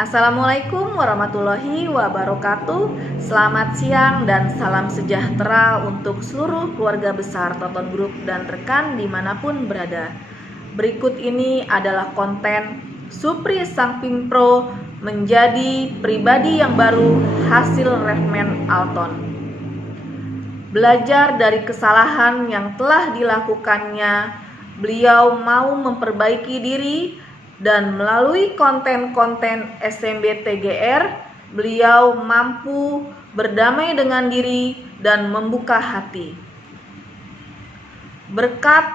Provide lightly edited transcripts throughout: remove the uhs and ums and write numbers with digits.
Assalamualaikum warahmatullahi wabarakatuh. Selamat siang dan salam sejahtera untuk seluruh keluarga besar Toton Group dan rekan dimanapun berada. Berikut ini adalah konten Supri Sang Pimpro menjadi pribadi yang baru hasil Revmen Alton. Belajar dari kesalahan yang telah dilakukannya, beliau mau memperbaiki diri. Dan melalui konten-konten SMB TGR, beliau mampu berdamai dengan diri dan membuka hati. Berkat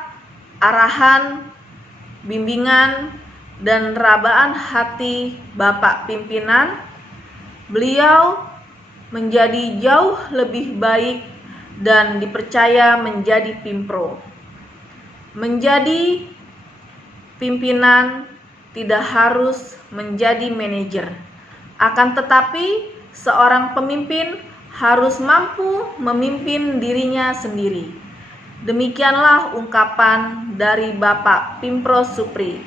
arahan, bimbingan, dan rabaan hati Bapak Pimpinan, beliau menjadi jauh lebih baik dan dipercaya menjadi Pimpro. Menjadi pimpinan tidak harus menjadi manajer. Akan tetapi, seorang pemimpin harus mampu memimpin dirinya sendiri. Demikianlah ungkapan dari Bapak Pimpro Supri.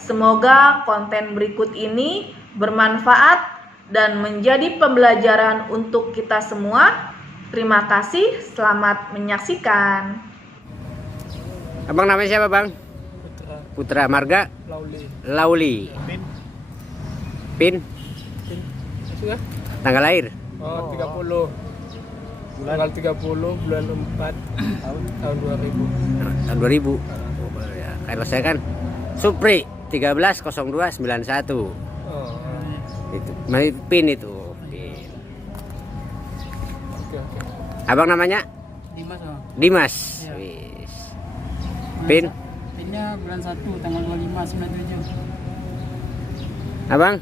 Semoga konten berikut ini bermanfaat dan menjadi pembelajaran untuk kita semua. Terima kasih, selamat menyaksikan. Abang namanya siapa, Bang? Putra Marga Lauli. Pin. Tanggal lahir? Oh, 30. Tanggal 30 bulan 4 tahun 2000. Tahun 2000. Oh, ya. Kalau saya kan Supri 130291. Oh. Itu. Pin itu. Pin. Oke. Abang namanya? Dimas, Bang. Dimas. Iya. Wis. Pin. Pinnya bulan 1 tanggal 25/97. Abang?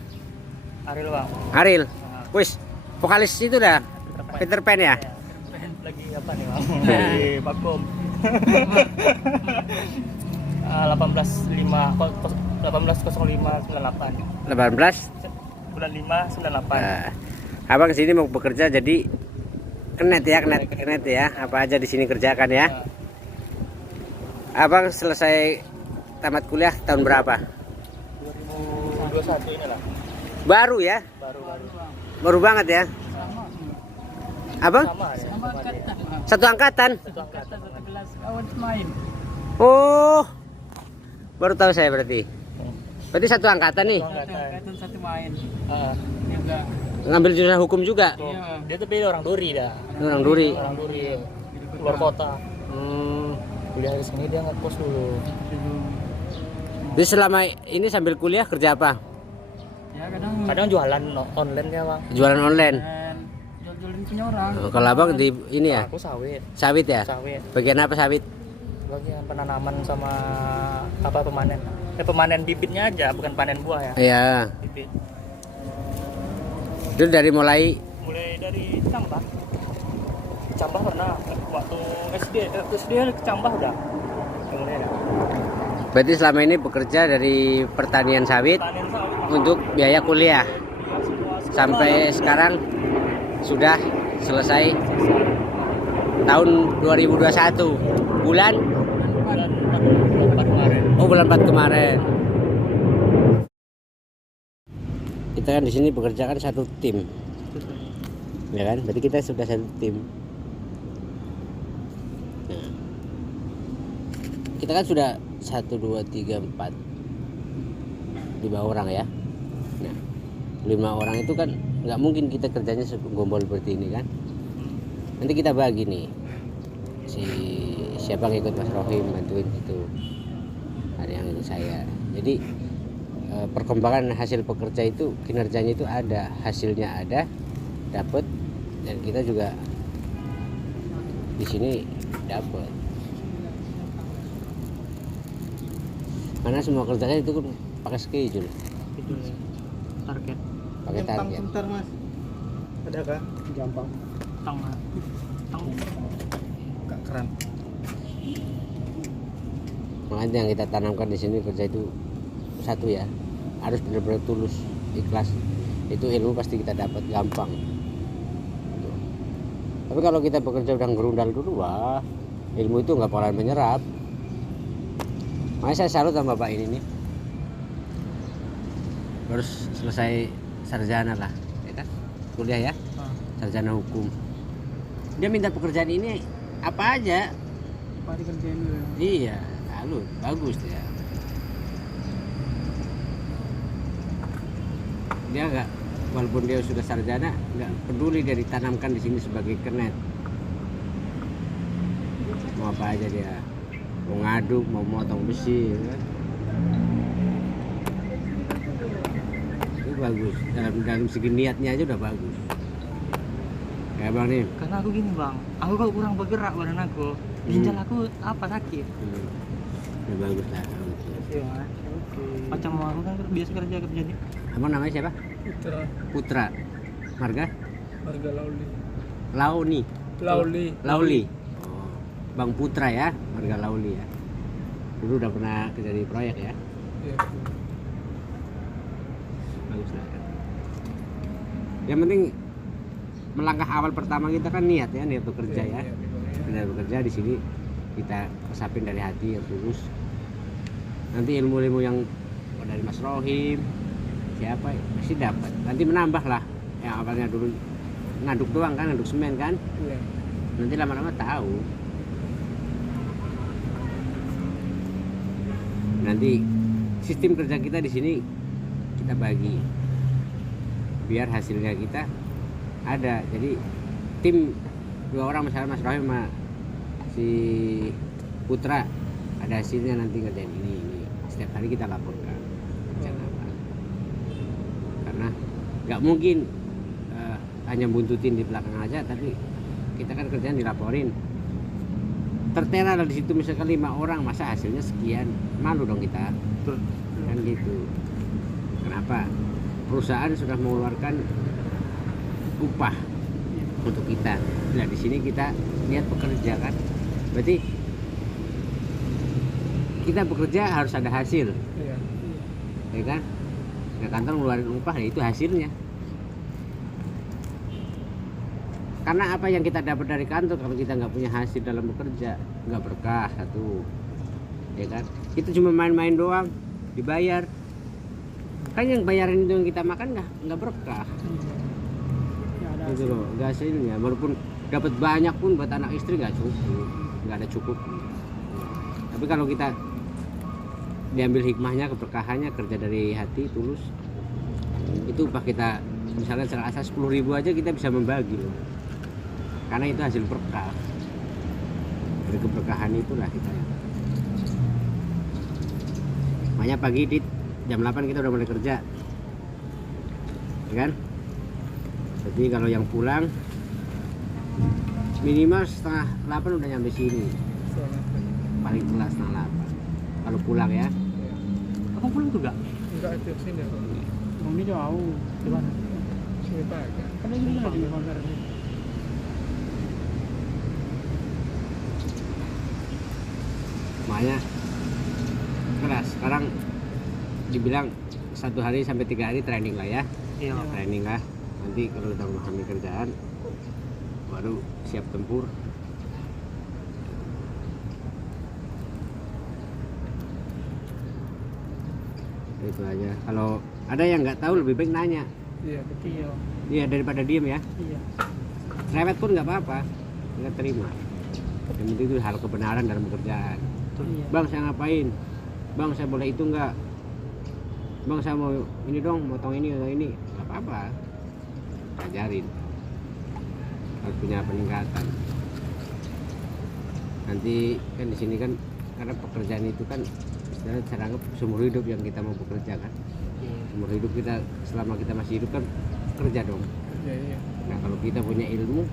Ariel, Bang. Ariel. Wis, vokalis itu dah. Peter Pan ya? Lagi apa nih, Bang? Lagi vakum. 18.05.98. 18. Bulan 5/98. Abang sini mau bekerja jadi kenet ya. Apa aja di sini kerjakan ya. Abang selesai tamat kuliah tahun berapa? 2021 inilah. Baru ya? Baru banget ya? Abang? Sama ya. Sama angkatan, Bang. Satu angkatan? Satu angkatan, satu kelas. Kawan main. Oh, baru tahu saya berarti. Berarti satu angkatan nih? Satu angkatan, satu main. Ah. Juga. Ngambil jurusan hukum juga? Iya. Dia tuh orang Duri dah. Orang Duri? Orang Duri. Luar kota. Kuliah di sini dia ngekos dulu. Jadi selama ini sambil kuliah kerja apa? Ya Kadang jualan online ya, Bang. Jualan online? Jual-jualin punya orang. Kalau abang di ini ya? Aku sawit. Sawit ya? Sawit. Bagian apa sawit? Bagian penanaman sama apa pemanen. Pemanen bibitnya aja, bukan panen buah ya. Iya. Bibit. Itu dari mulai Dari Cambah. Cambah pernah waktu SD ke Cambah udah. Mulai dah. berarti selama ini bekerja dari pertanian sawit Panen sawit. untuk biaya kuliah. Semua Sampai sekarang sudah selesai tahun 2021 bulan bulan 4 kemarin. bulan 4 kemarin. Kita kan di sini bekerja kan satu tim. Ya kan? Berarti kita sudah satu tim. Nah, kita kan sudah 1 2 3 4 5 orang ya. Nah, 5 orang itu kan nggak mungkin kita kerjanya gombol seperti ini kan. Nanti kita bagi nih, siapa yang ikut Mas Rohim bantuin itu, ada yang ikut saya. Jadi perkembangan hasil pekerja itu, kinerjanya itu ada, hasilnya ada, dapat, dan kita juga di sini dapat. Karena semua kerjanya itu kan pakai schedule, Target. pakai target. Bentar, Mas. Ada kah? Gampang. Tang. Keren. Makanya yang kita tanamkan di sini kerja itu satu ya, harus benar-benar tulus, ikhlas. Itu ilmu pasti kita dapat gampang. Tuh. Tapi kalau kita bekerja udah ngerundal dulu, wah, ilmu itu nggak bakalan menyerap. Makanya saya salut sama bapak ini nih. Harus selesai sarjana lah, ya kan? Kuliah ya, sarjana hukum. Dia minta pekerjaan ini apa aja? Apa dikerjain dulu? Iya, lalu bagus dia. Dia nggak, walaupun dia sudah sarjana, nggak peduli dia ditanamkan di sini sebagai kernet. Mau apa aja dia, mau ngaduk, mau motong besi, ya kan? Itu bagus. Dalam segi niatnya aja udah bagus. Kayak bang nih. Karena aku gini bang, aku kalau kurang bergerak badan aku, ginjal aku apa sakit. Ya bagus lah. Iya mas. Macam aku kan biasa kerja nih. Abang namanya siapa? Putra. Putra. Marga? Marga Lauli. Launi. Lauli. Lauli. Oh, Bang Putra ya, Marga Lauli ya. Dulu udah pernah kerja di proyek ya. Iya. Bagus lah. Yang penting melangkah awal pertama kita kan niat ya, niat bekerja ya. Niat bekerja di sini kita resapin dari hati yang tulus. Nanti ilmu-ilmu yang dari Mas Rohim siapa pasti dapat. Nanti menambah lah. Yang awalnya dulu ngaduk doang kan, ngaduk semen kan. Iya. Nanti lama-lama tahu. Nanti sistem kerja kita di sini kita bagi biar hasilnya kita ada. Jadi tim 2 orang misalnya Mas Rohim sama si Putra ada hasilnya nanti ngerjain ini. Setiap hari kita laporkan kerjaan apa. Karena nggak mungkin hanya buntutin di belakang aja, tapi kita kan kerjaan dilaporin. Tertera lah di situ misalkan 5 orang, masa hasilnya sekian, malu dong kita. Kan gitu. Kenapa? Perusahaan sudah mengeluarkan upah untuk kita. Nah di sini kita niat bekerja kan, berarti kita bekerja harus ada hasil, Iya. ya kan? Nah kantor ngeluarin upah, ya itu hasilnya. Karena apa yang kita dapat dari kantor kalau kita nggak punya hasil dalam bekerja, nggak berkah satu, ya kan? Kita cuma main-main doang, dibayar. Kan yang bayarin itu yang kita makan nggak berkah. Ya, ada Gitu loh, nggak hasilnya. Walaupun dapat banyak pun buat anak istri nggak cukup, nggak ada cukup. Tapi kalau kita diambil hikmahnya, keberkahannya, kerja dari hati tulus, itu upah kita misalnya serasa 10.000 aja kita bisa membagi loh, karena itu hasil berkah. Dari keberkahan itulah kita ya. Makanya pagi di jam 8 kita udah mulai kerja, ya kan? Jadi kalau yang pulang minimal setengah 8 udah nyampe sini, paling telat setengah 8 kalau pulang ya. Abang pulang juga? Enggak itu sini. Bang ini jauh. Di mana? Sini Pak. Kan ini juga di Banggar. Makanya keras. Sekarang dibilang 1 hari sampai 3 hari training lah ya. Iya. Training lah. Nanti kalau udah memahami kerjaan baru siap tempur. Itu aja. Kalau ada yang nggak tahu lebih baik nanya. Iya betul. Iya. Iya daripada diem ya. Iya. Cerewet pun nggak apa-apa, kita terima. Yang penting itu hal kebenaran dalam pekerjaan. Iya. Bang saya ngapain? Bang saya boleh itu nggak? Bang saya mau ini dong, motong ini atau ini, nggak apa-apa. Ajarin. Harus punya peningkatan. Nanti kan di sini kan karena pekerjaan itu kan istilahnya cara anggap seumur hidup yang kita mau bekerja kan. Seumur hidup kita, selama kita masih hidup kan kerja dong. Iya iya. Nah kalau kita punya ilmu,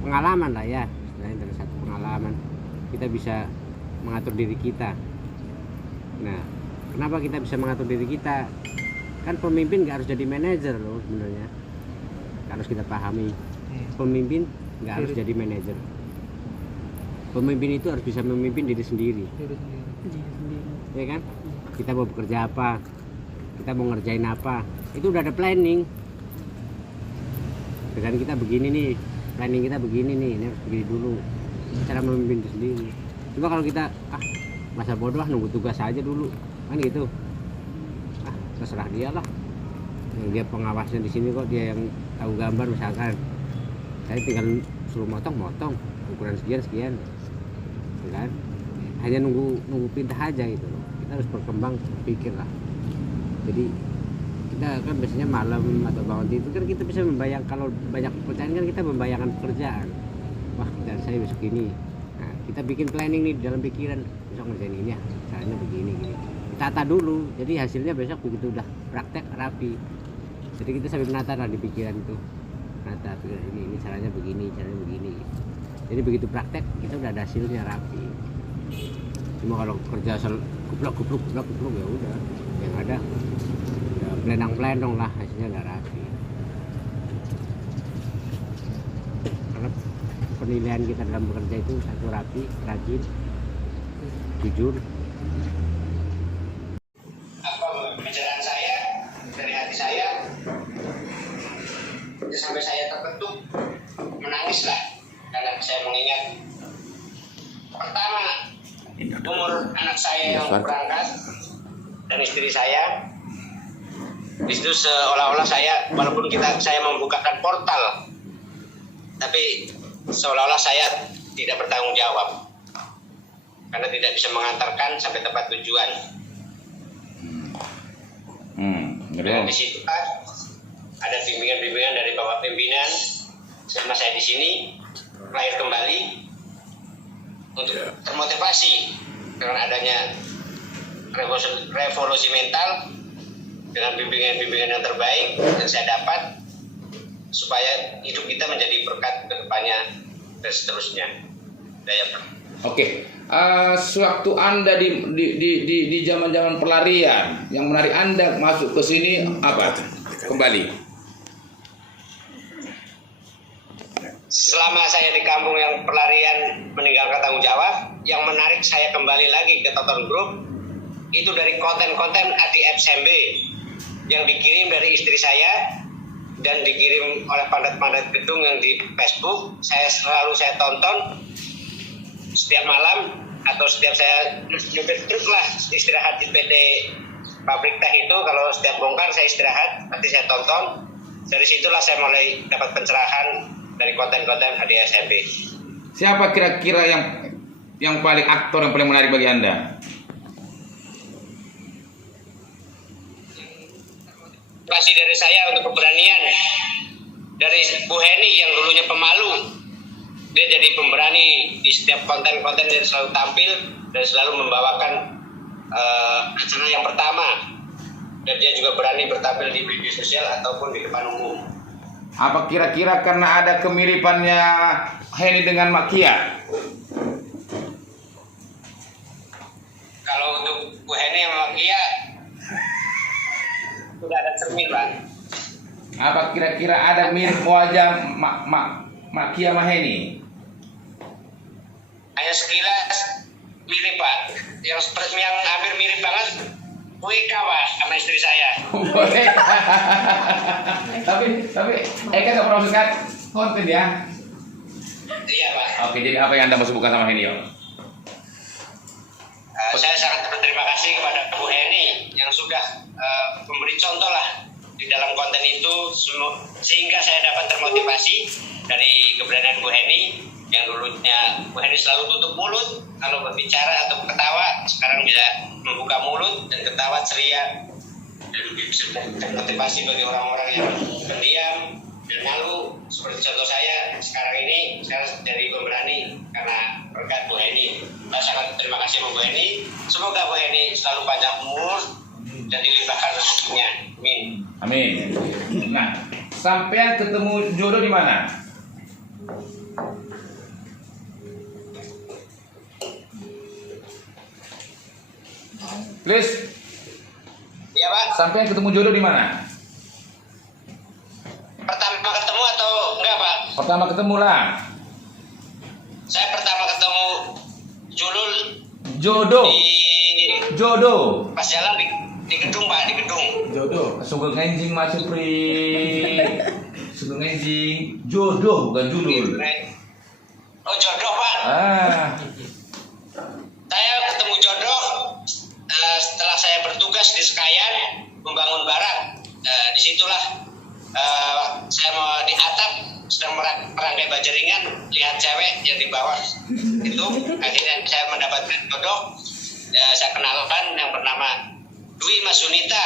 pengalaman lah ya, istilahnya dari satu pengalaman kita bisa mengatur diri kita. Nah kenapa kita bisa mengatur diri kita? Kan pemimpin nggak harus jadi manajer loh sebenarnya. Harus kita pahami, pemimpin nggak harus jadi manajer. Pemimpin itu harus bisa memimpin diri sendiri, Diri sendiri. ya kan? Kita mau bekerja apa, kita mau ngerjain apa, itu udah ada planning. Dengan kita begini nih, planning kita begini nih, ini harus begini dulu. Cara memimpin itu sendiri. Coba kalau kita masa bodoh nunggu tugas aja dulu, kan gitu. Terserah dia lah. yang dia pengawasnya di sini kok, dia yang tahu gambar misalkan. Saya tinggal suruh motong ukuran sekian kan, hanya nunggu pindah aja gitu loh. Kita harus berkembang berpikir lah. Jadi kita kan biasanya malam atau bangun tidur kan kita bisa membayang, kalau banyak pekerjaan kan kita membayangkan pekerjaan. Wah, dan saya besok ini, nah kita bikin planning nih dalam pikiran, besok ngerjain ini ya, caranya begini gini. Tata dulu, jadi hasilnya besok begitu udah praktek rapi. Jadi kita sambil menata lah di pikiran itu, menata ini caranya begini. Jadi begitu praktek kita udah ada hasilnya rapi. Cuma kalau kerja kupluk ya udah, yang ada ya planang-planong lah, hasilnya nggak rapi. Karena penilaian kita dalam bekerja itu satu, rapi, rajin, jujur. Pembicaraan saya dari hati saya sampai saya terbentuk menangis lah, karena saya mengingat pertama umur anak saya yang berangkat dan istri saya. Itu seolah-olah saya, walaupun saya membukakan portal, tapi seolah-olah saya tidak bertanggung jawab karena tidak bisa mengantarkan sampai tempat tujuan. Dan di situ ada bimbingan-bimbingan dari Bapak Pimpinan selama saya di sini, lahir kembali untuk termotivasi dengan adanya revolusi mental, dengan bimbingan-bimbingan yang terbaik yang saya dapat, supaya hidup kita menjadi berkat ke depannya dan seterusnya. Oke, sewaktu Anda di zaman-zaman pelarian yang menarik Anda masuk ke sini apa? Kembali. Selama saya di kampung yang pelarian meninggalkan tanggung jawab, yang menarik saya kembali lagi ke Toton Group itu dari konten-konten ADFSMB yang dikirim dari istri saya dan dikirim oleh pandat-pandat gedung yang di Facebook. Saya tonton setiap malam, atau setiap saya nyupir truk lah, istirahat di PT Pabrik Teh itu, kalau setiap bongkar saya istirahat, nanti saya tonton. Dari situlah saya mulai dapat pencerahan dari konten-konten ADSMB. Siapa kira-kira yang paling aktor yang paling menarik bagi Anda? Motivasi dari saya untuk keberanian dari Bu Heni yang dulunya pemalu, dia jadi pemberani di setiap konten-konten, dia selalu tampil dan selalu membawakan acara yang pertama, dan dia juga berani bertampil di media sosial ataupun di depan umum. Apa kira-kira karena ada kemiripannya Heni dengan Makia? Kalau untuk Bu Heni sama Makia sudah ada cermin, Pak. Apa kira-kira ada mirip wajah Makia sama Heni? Hanya sekilas mirip, Pak. Yang hampir mirip banget WK, Pak, sama istri saya. tapi Eka nggak pernah suka konten ya? Iya, Pak. Oke, jadi apa yang Anda mau sebutkan sama Heni? Saya sangat berterima kasih kepada Bu Heni yang sudah memberi contoh lah di dalam konten itu, sehingga saya dapat termotivasi dari keberadaan Bu Heni. Yang dulunya Bu Heni selalu tutup mulut kalau berbicara atau ketawa, sekarang bisa membuka mulut dan ketawa ceria, dan bisa termotivasi bagi orang-orang yang pendiam dan malu seperti contoh saya sekarang jadi pemberani karena berkat Bu Heni. Saya sangat terima kasih sama Bu Heni. Semoga Bu Heni selalu panjang umur dan dilimpahkan rezekinya. Amin. Amin. Nah, sampean ketemu jodoh di mana? Please. Iya, Pak. Sampean ketemu jodoh di mana? Pertama ketemu atau enggak, Pak? Pertama ketemu lah. Saya pertama ketemu Julul Jodoh. Jodoh. pas jalan di gedung, Pak, di gedung. Jodoh. Sugeng enjing masuk pri. Sugeng enjing. Jodoh bukan judul. Oh, jodoh, Pak. Saya ketemu jodoh setelah saya bertugas di Sekayan membangun barak di disitulah saya mau di atap sedang merangkai bajeringan, lihat cewek yang di bawah itu, akhirnya saya mendapatkan jodoh. Saya kenalkan yang bernama Dwi Masunita,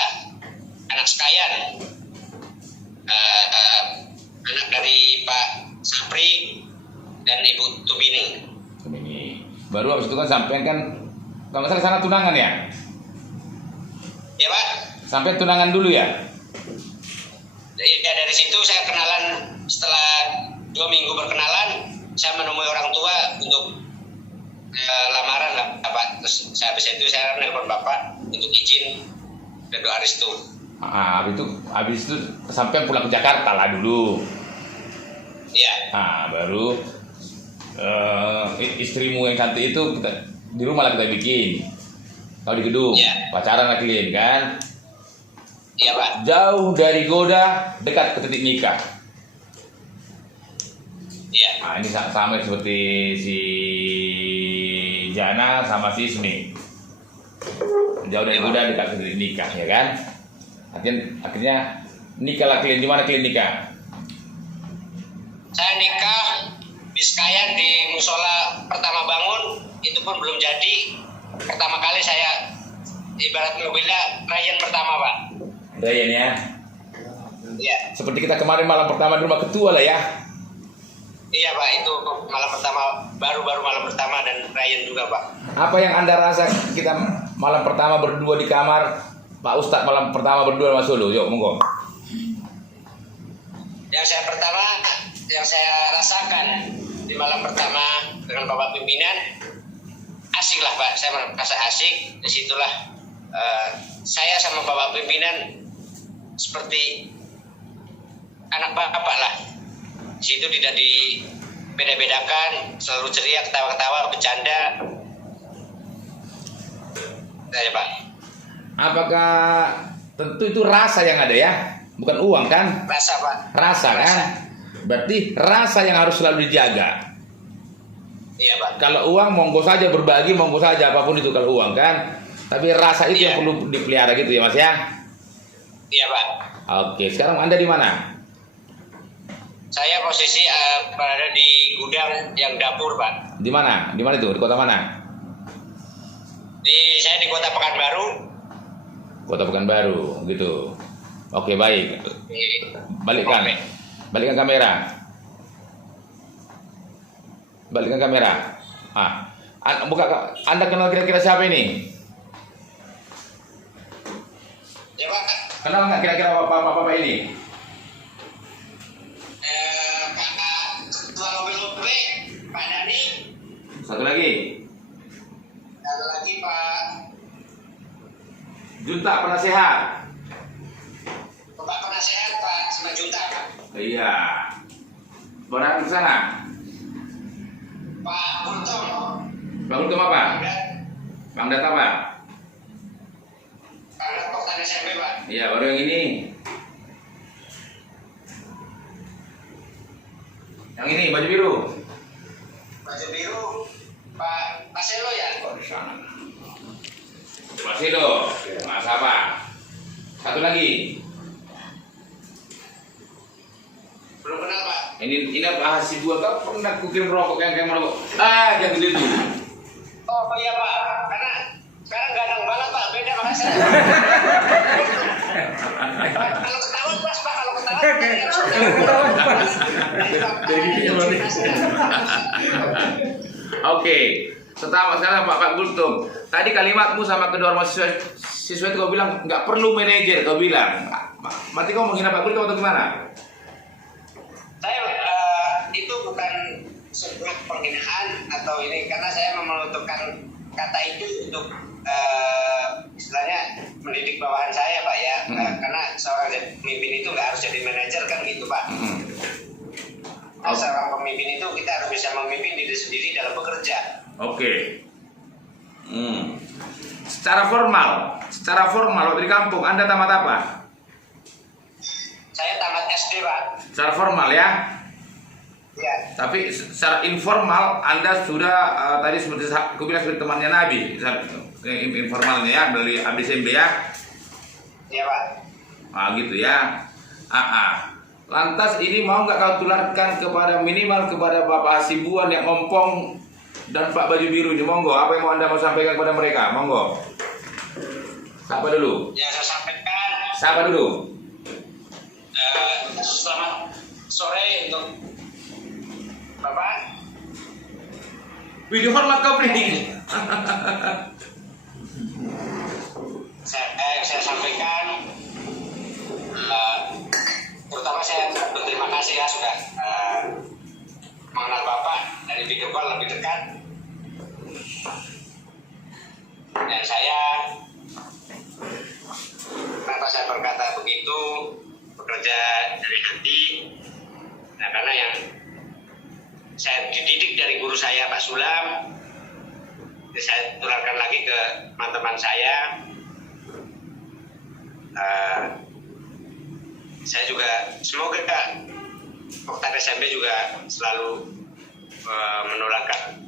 anak Sekayan, anak dari Pak Sapri dan Ibu Tubini. Ini baru habis itu kan sampai kan kalau nggak salah sana tunangan ya? Ya Pak. Sampai tunangan dulu ya? Ya dari situ saya kenalan, setelah 2 minggu berkenalan, saya menemui orang tua untuk lamaran lah Pak. Terus habis itu saya nelpon Bapak untuk izin dan doa restu. Habis itu sampai pulang ke Jakarta lah dulu. Iya. Baru istrimu yang cantik itu kita di rumah lah kita bikin. Kalau di gedung, Iya. pacaran lah kalian kan? Iya Pak. Jauh dari goda, dekat ke titik nikah. Iya. Ini sama seperti si Jana sama si Ismi. Jauh dari goda, dekat ke titik nikah, ya kan? Akhirnya nikah lah kalian. Di mana kalian nikah? Saya nikah di Sekayan di musola pertama bangun, itu pun belum jadi. Pertama kali saya ibarat mobilnya Ryan pertama Pak. Ryan ya. Iya. Seperti kita kemarin malam pertama di rumah ketua lah ya. Iya Pak, itu malam pertama, baru malam pertama, dan Ryan juga Pak. Apa yang Anda rasa kita malam pertama berdua di kamar, Pak Ustadz malam pertama berdua sama Solo? Yuk, monggo. Yang saya rasakan di malam pertama dengan Bapak pimpinan, asik lah Pak, saya merasa asik. Disitulah saya sama Bapak pimpinan seperti anak bapak lah. Di situ tidak dibeda-bedakan, selalu ceria, ketawa-ketawa, bercanda. Saya Pak. Apakah tentu itu rasa yang ada ya, bukan uang kan? Rasa Pak. Rasa kan? Berarti rasa yang harus selalu dijaga. Iya Pak. Kalau uang monggo saja, berbagi monggo saja, apapun itu kalau uang kan. Tapi rasa itu yang perlu dipelihara gitu ya Mas ya. Iya Pak. Oke, sekarang Anda di mana? Saya posisi berada di gudang yang dapur Pak. Di mana? Di mana itu? Di kota mana? Saya di Kota Pekanbaru. Kota Pekanbaru, gitu. Oke, baik. Balikkan. Balikkan kamera. Balikkan kamera. Anda kenal kira-kira siapa ini? Ya Pak. Kenal nggak kira-kira bapak-bapak ini? Kakak ketua LOB, Pak Dani. Satu lagi. Satu lagi Pak Junta penasehat. Bapak penasehat Pak Simanjunta Pak. Iya. Berangkat ke sana. Pak Buntung. Pak Buntung apa? Pangdat apa? Pangdat Poktan SMP Pak. Iya, baru yang ini. Yang ini baju biru. Baju biru Pak Marcelo ya. Oh, di sana. Marcelo, Mas apa? Satu lagi. Belum kenal Pak. Ini apa hasil dua kau pernah kukirim rokok yang merokok? Yang gede itu. Oh iya Pak, karena sekarang gadang balap Pak, beda Pak saya. Kalau ketahuan pas Pak, kalau ketahuan. Oke, sekarang Pak Gultum. Tadi kalimatmu sama kedua orang siswa itu kau bilang nggak perlu manajer, kau bilang. Berarti kau menghina Pak Gultum atau gimana? Saya itu bukan sebuah penghinaan atau ini, karena saya memelututkan kata itu untuk istilahnya mendidik bawahan saya Pak ya. Karena seorang pemimpin itu nggak harus jadi manajer kan gitu Pak. Seorang pemimpin itu kita harus bisa memimpin diri sendiri dalam bekerja. Oke. Secara formal waktu di kampung Anda tamat apa? Saya tamat SD Pak. Secara formal ya. Ya. Tapi secara informal Anda sudah tadi seperti aku bilang seperti temannya Nabi. Informalnya ya dari ABCMB ya. Iya Pak. Gitu ya. Lantas ini mau nggak kau tularkan kepada minimal kepada Bapak Hasibuan yang ompong dan Pak Baju Biru ini, monggo. Apa yang mau Anda mau sampaikan kepada mereka? Monggo. Siapa dulu? Yang saya sampaikan. Siapa dulu? Selamat sore untuk Bapak. Video hormat kau beri. Saya sampaikan, terutama saya berterima kasih ya sudah mengenal Bapak dari video call lebih dekat. Dan saya, kenapa saya berkata begitu, bekerja dari hati, nah karena yang saya dididik dari guru saya Pak Sulam, saya tularkan lagi ke teman-teman saya. Saya juga semoga Oktan SMP juga selalu menularkan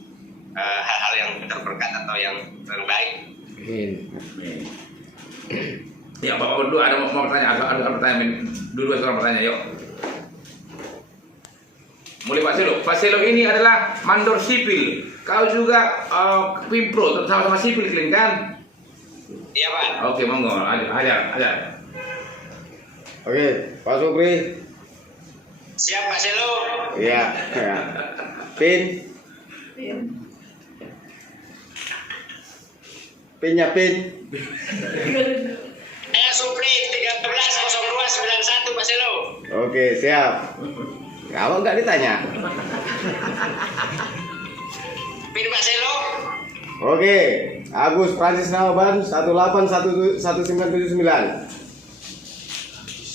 hal-hal yang terberkat atau yang baik. Ya Bapak berdua ada mau bertanya, ada pertanyaan dulu seorang bertanya, yuk. Mulai Pak Selo. Pak Selo ini adalah mandor sipil. Kau juga pimpro, sama-sama sipil kalian kan? Iya Pak. Oke, monggo, ajar. Oke, Pak Supri. Siap Pak Selo. Iya. Pin. Pinnya pin. Supri 130291 Pak Selo. Oke, siap. Kalau nggak ditanya. Pin Pak Selo. Oke, Agus Francis Nawaban 181979.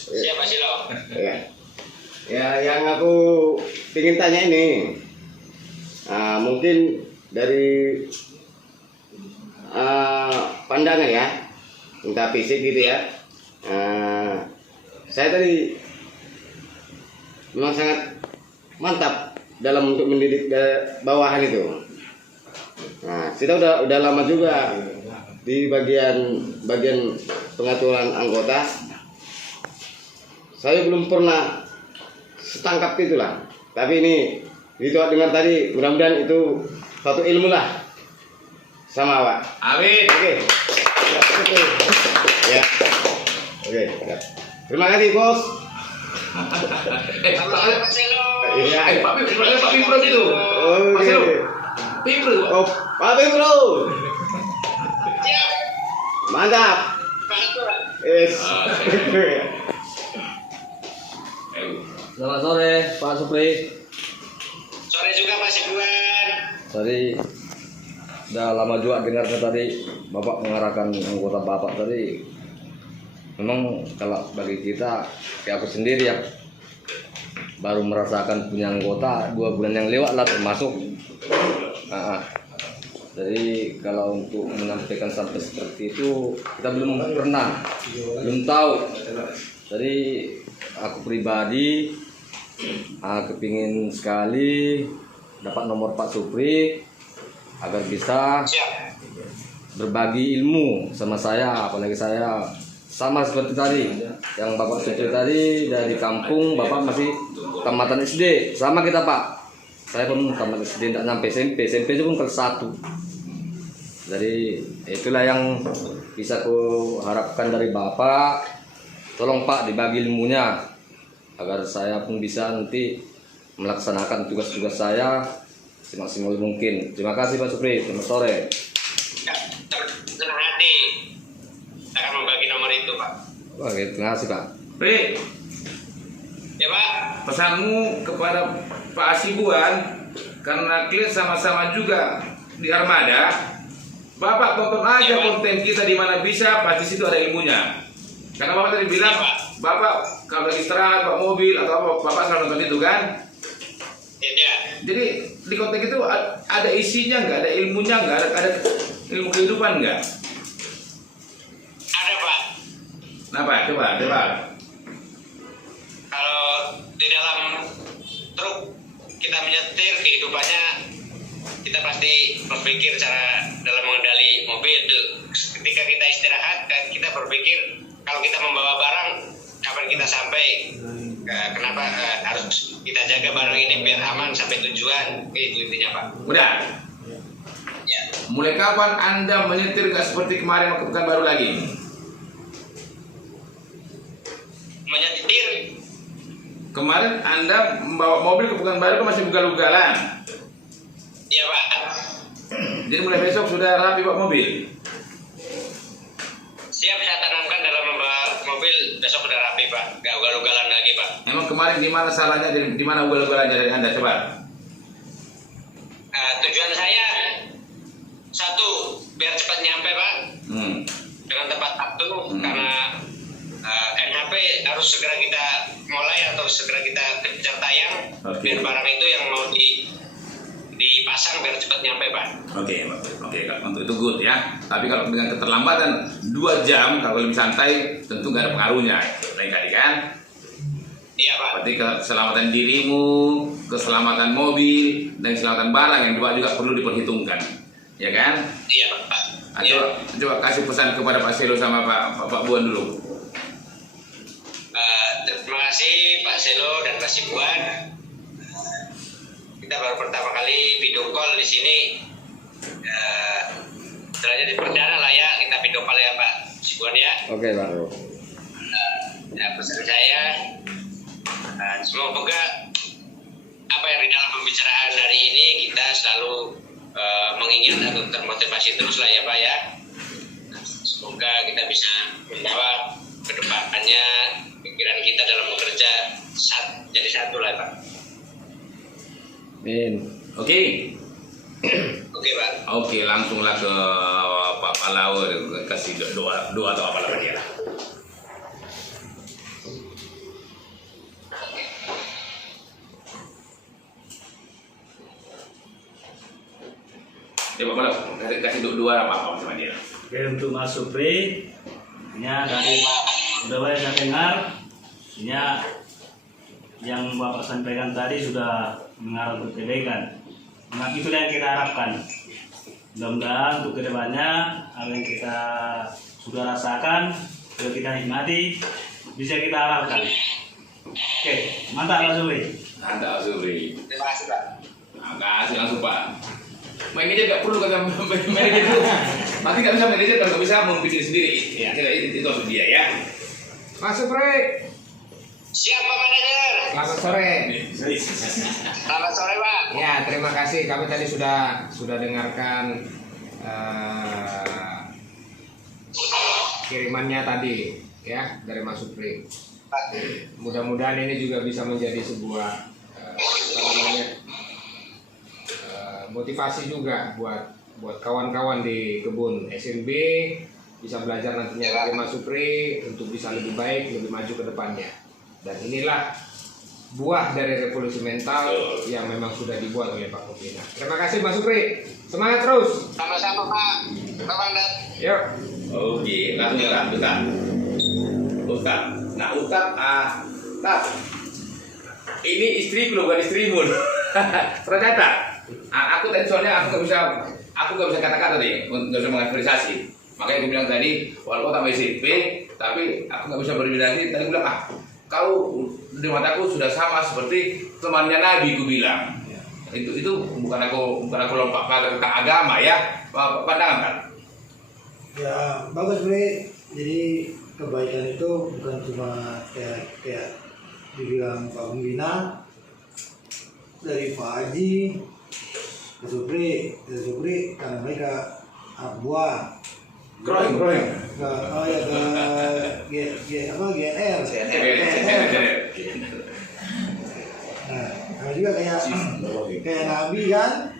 Siap Pak Selo. Ya. Ya, yang aku ingin tanya ini, mungkin dari pandangan ya, entah fisik gitu ya. Saya tadi memang sangat mantap dalam untuk mendidik bawahan itu. Nah, kita udah lama juga di bagian pengaturan anggota. Saya belum pernah setangkap itulah. Tapi ini itu dengar tadi, mudah-mudahan itu satu ilmu lah sama Pak. Amin. Oke. Ya. Oke. Terima kasih Bos. Pak Selo. Iya. Pak Pimpro itu. Pak Selo. Pimpro. Oh, Pak Bro. Siap. Mantap. Pak Atur. Yes. Selamat sore Pak Supri. Sore juga Pak Sibuan. Tadi udah lama juga dengarnya tadi Bapak mengarahkan anggota Bapak tadi. Memang kalau bagi kita, kayak aku sendiri ya, baru merasakan punya anggota 2 bulan yang lewat lah termasuk. Jadi kalau untuk menyampaikan sampai seperti itu kita belum pernah, belum tahu. Jadi aku pribadi kepingin sekali dapat nomor Pak Supri agar bisa berbagi ilmu sama saya, apalagi saya sama seperti tadi yang Bapak Supri tadi dari kampung, Bapak masih tamatan SD sama kita Pak. Saya pun tamat SD tidak sampai SMP itu pun kelas 1. Jadi itulah yang bisa ku harapkan dari Bapak. Tolong Pak dibagi ilmunya agar saya pun bisa nanti melaksanakan tugas-tugas saya semaksimal mungkin. Terima kasih Pak Supri. Selamat sore. Ya, senang hati akan membagi nomor itu Pak. Oke, terima kasih Pak. Pri, Ya Pak. pesanmu kepada Pak Hasibuan, karena kalian sama-sama juga di Armada, Bapak tonton aja konten kita di mana bisa, pasti situ ada ilmunya. Karena Bapak tadi bilang, Bapak kalau lagi istirahat, Bapak mobil atau apa, Bapak selalu nonton itu kan? Ya. Jadi di konten itu ada isinya nggak, ada ilmunya nggak, ada ilmu kehidupan nggak? Ada Pak. Kenapa? Coba. Kalau di dalam truk kita menyetir kehidupannya, kita pasti berpikir cara dalam mengendali mobil. Ketika kita istirahat, kita berpikir kalau kita membawa barang kapan kita sampai, kenapa harus kita jaga barang ini biar aman sampai tujuan, itu intinya Pak. Udah. Ya. Mulai kapan Anda menyetir nggak seperti kemarin waktu Pekanbaru lagi? Menyetir. Kemarin Anda membawa mobil ke Pekanbaru kan masih ugal-ugalan. Iya Pak. Jadi mulai besok sudah rapi Pak mobil. Siap, saya tanamkan dalam membawa mobil, besok udah rapi Pak, nggak ugal-ugalan lagi Pak. Emang kemarin di mana salahnya, di mana ugal-ugalannya dari Anda coba? Tujuan saya satu, biar cepat nyampe Pak, dengan tepat waktu, karena NHP harus segera kita mulai atau segera kita kejar tayang, biar barang itu yang mau dipasang biar cepat nyampe Pak. Oke, untuk itu good ya. Tapi kalau dengan keterlambatan 2 jam, kalau lebih santai, tentu nggak ada pengaruhnya. Lain kali kan? Iya Pak. Berarti keselamatan dirimu, keselamatan mobil, dan keselamatan barang yang dua juga perlu diperhitungkan, ya kan? Iya Pak. Coba kasih pesan kepada Pak Selo sama Pak Buan dulu. Terima kasih Pak Selo dan Pak Sibuan. Kita baru pertama kali video call di sini. Setelahnya di perdana lah ya, kita video call ya Pak Sibuan ya. Oke Pak. Pesan saya, semoga apa yang di dalam pembicaraan hari ini kita selalu mengingat atau termotivasi terus lah ya Pak ya. Semoga kita bisa membawa ke depannya pikiran kita dalam bekerja jadi satu lah Pak. Amin. Oke. Oke Pak. Oke, langsunglah ke Pak Palawa, kasih doa atau apa lagi ya. Ya Pak Palawa, kasih doa apa sama dia. Oke, untuk Mas Supri, tadi sudah banyak saya dengar, yang Bapak sampaikan tadi sudah mengarah untuk kebaikan. Nah, itu yang kita harapkan. Mudah-mudahan untuk kedepannya apa yang kita sudah rasakan, sudah kita nikmati, bisa kita harapkan. Oke, mantap Mas Supri. Mantap Supri. Terima kasih Pak. Terima kasih langsung Pak. Manajer nggak perlu kata manajer itu. Nanti nggak bisa manajer kalau nggak bisa memikir sendiri. Ya, itu maksud dia ya. Mas Supri. Siap Pak Manajer. Selamat sore. Selamat sore Pak. Ya, terima kasih. Kami tadi sudah dengarkan kirimannya tadi ya dari Mas Supri. Mudah-mudahan ini juga bisa menjadi sebuah motivasi juga buat kawan-kawan di kebun SNB, bisa belajar nantinya dari Mas Supri untuk bisa lebih baik, lebih maju ke depannya. Dan inilah buah dari revolusi mental yang memang sudah dibuat oleh Pak Kopina. Terima kasih Mas Supri, semangat terus. Sama-sama Pak. Pak Mandat. Yuk. Oke, langsung ya Ustaz. Nah Ustaz, ini istriku loh, bukan istrimu. Ternyata. Aku tadi soalnya aku nggak bisa kata-kata nih, nggak bisa mengapresiasi. Makanya aku bilang tadi, walaupun tambah SMP, tapi aku nggak bisa berbicara. Tadi aku bilang, kau di mataku sudah sama seperti temannya Nabi, ku bilang. Itu bukan aku lompat tentang agama ya, pandangan kan? Ya bagus Bre. Jadi kebaikan itu bukan cuma kayak dibilang Pak Pembina, dari Pak Haji, ke Supri karena mereka anak buah. Growing. Ke GNR. Nah, juga kayak Nabi kan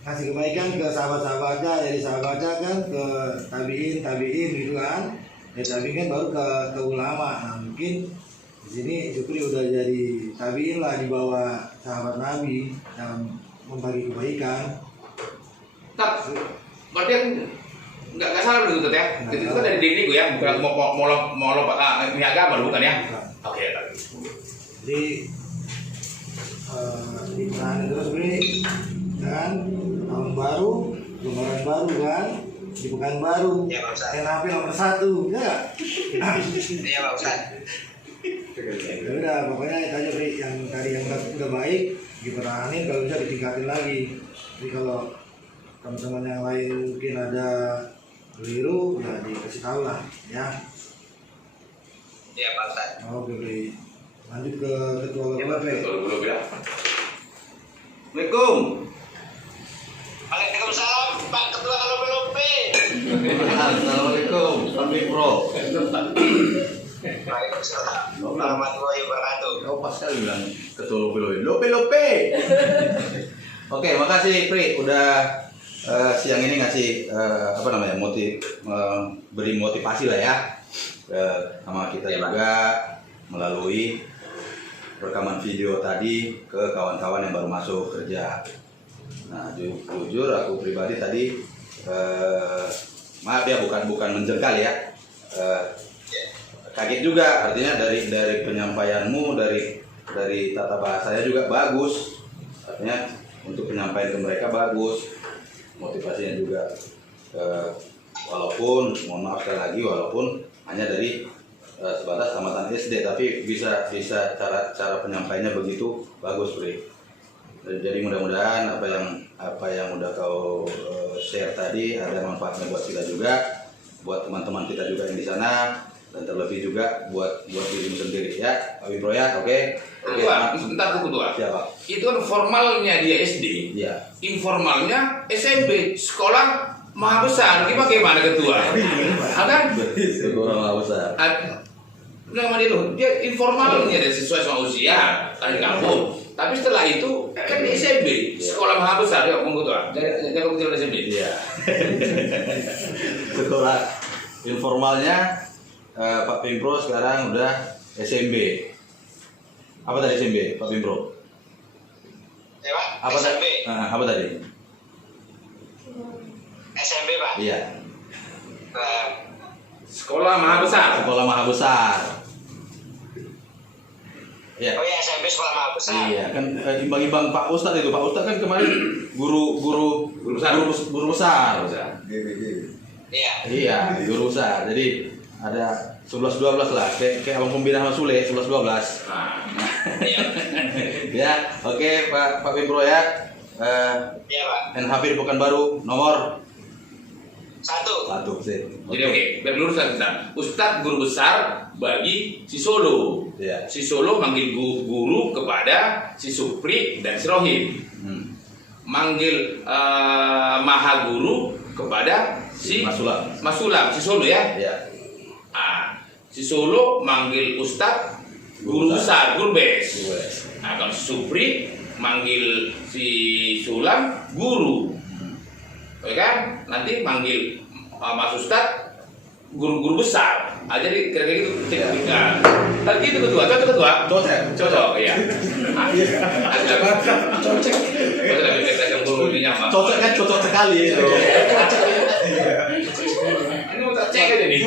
kasih kebaikan ke sahabat-sahabatnya, dari sahabatnya kan ke tabiin gitu kan. Dari tabiin kan baru ke ulama. Nah, mungkin di sini Supri udah jadi tabiin lah di bawah sahabat Nabi dalam membagi kebaikan. Berarti aku nggak salah dulu ya. Itu kan dari diriku ya, bukan mau lompat ini agama bukan ya? Oke. Jadi diperan terus Bre kan, tahun baru, lembaran baru kan, di Pekanbaru. Ya Pak Ustaz. NHP nomor 1 ya. Iya Pak Ustaz. Ya udah, pokoknya itu aja Pri, yang tadi yang udah baik dipertahanin, kalau bisa ditingkatin lagi. Jadi kalau teman-teman yang lain mungkin ada keliru, ya dikasih tahu lah ya. Iya Pak Ustaz. Oke Pri, lanjut ke ketua lomba Pri. Assalamualaikum. Waalaikumsalam Pak Ketua Lomba. Assalamualaikum, Pak Pro. Waalaikumsalam warahmatullahi wabarakatuh. Kau pas sekali bilang ketua Lope. Oke, makasih Pri udah siang ini ngasih beri motivasi lah ya sama kita juga melalui rekaman video tadi ke kawan-kawan yang baru masuk kerja. Nah, jujur aku pribadi tadi maaf ya, bukan menjengkal ya. Kaget juga, artinya dari penyampaianmu, dari tata bahasanya juga bagus. Artinya untuk penyampaian ke mereka bagus. Motivasinya juga walaupun mohon maaf sekali lagi, walaupun hanya dari sebatas tamatan SD, tapi bisa cara penyampaiannya begitu bagus, Bri. Jadi mudah-mudahan apa yang udah kau share tadi ada manfaatnya buat kita juga, buat teman-teman kita juga yang di sana, dan terlebih juga buat dirimu sendiri ya, Pak Bro ya. Oke. Sebentar tuh Ketua. Siapa? Itu kan formalnya dia SD. Iya. Informalnya SMP, sekolah maha besar. Gimana Ketua? Kan? Sekolah maha besar. Nama dia informalnya dia sesuai sama usia kan di kampung. Tapi setelah itu kan di SMP, sekolah maha besar ya, Bung Ketua. Jangan kecil SMP. Iya. Sekolah informalnya Pak Pimpro sekarang udah SMB. Apa tadi SMB, Pak Pimpro? Ya Pak, Apa SMP. Apa tadi? SMP Pak. Iya. Sekolah maha besar. Sekolah maha besar. Iya. Oh iya, SMP sekolah maha besar. Iya, kan imbang-imbang Pak Ustadz itu. Pak Ustadz kan kemarin guru besar. Iya. Iya, guru besar. Jadi ada 11-12 lah, kayak abang pembina sama Sule, 11-12. Iya. Ya, oke Pak Pimpro ya. Iya Pak. NHP Pekanbaru nomor 1. sih. Jadi oke, biar lurus kita. Ustadz guru besar bagi si Solo. Iya. Si Solo manggil guru kepada si Supri dan si Rohim. Manggil maha guru kepada si Mas Sulam, si Solo ya. Iya. Si Solo manggil Ustadz guru besar, guru bes. Nah, kalau si Supri manggil si Sulam guru. Oke kan? Nanti manggil Mas Ustadz guru besar. Jadi kira-kira gitu ketika. Tadi itu Ketua, cocok ya. Cocok. Cocok kan cocok sekali itu. Ini mau tak cek aja nih.